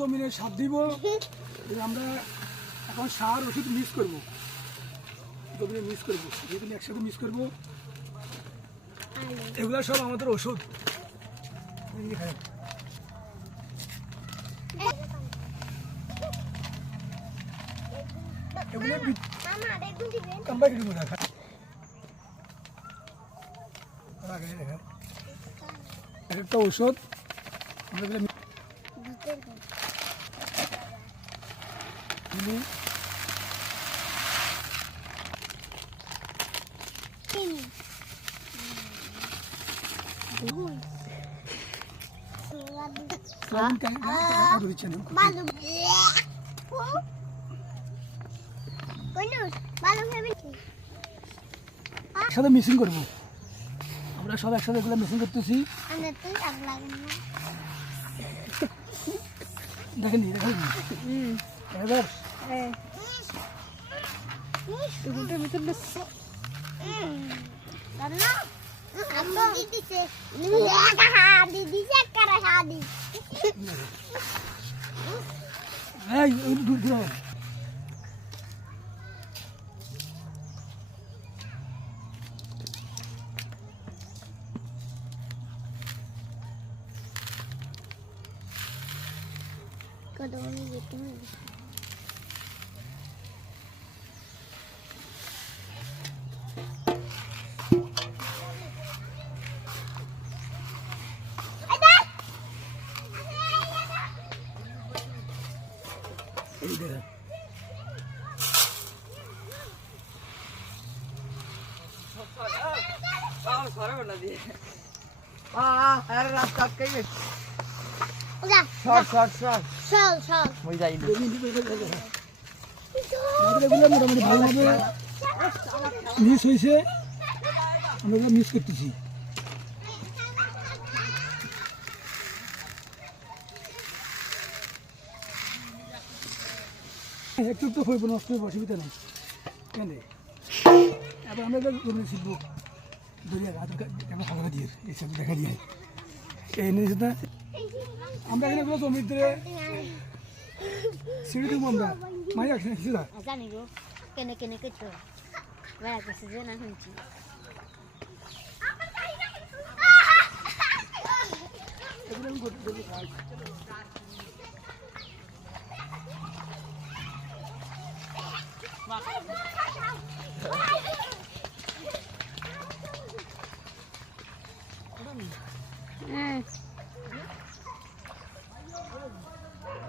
জমিনে সার দিব। আমরা এখন সার ওষুধ মিক্স করবো, জমিনে মিক্স করবো, যেগুলো একসাথে মিক্স করবো। এগুলো সব আমাদের ওষুধ। এগুলো একটা ঔষধ একসাথে মিক্সিং করবো। আমরা সব একসাথে এগুলো মিক্সিং করতেছি। দেখেন এবার মোটামুটি ভালোভাবে মিক্স হয়েছে। আমরা মিক্স করতেছি। একটু তো হইব, নষ্ট হইব, অসুবিধা নেই। কেন এবার আমরা জমি শিখবো দরিয়া ফাঁকা দিয়ে এইসব দেখা দিয়ে এনে আমরা এখানে কোনো জমির ধরে সিঁড়ি দেবো। আমরা মাই আসে জানিব কেনে কেনে কেতো বেড়া গেছে যে না শুনছি। এগুলো আমি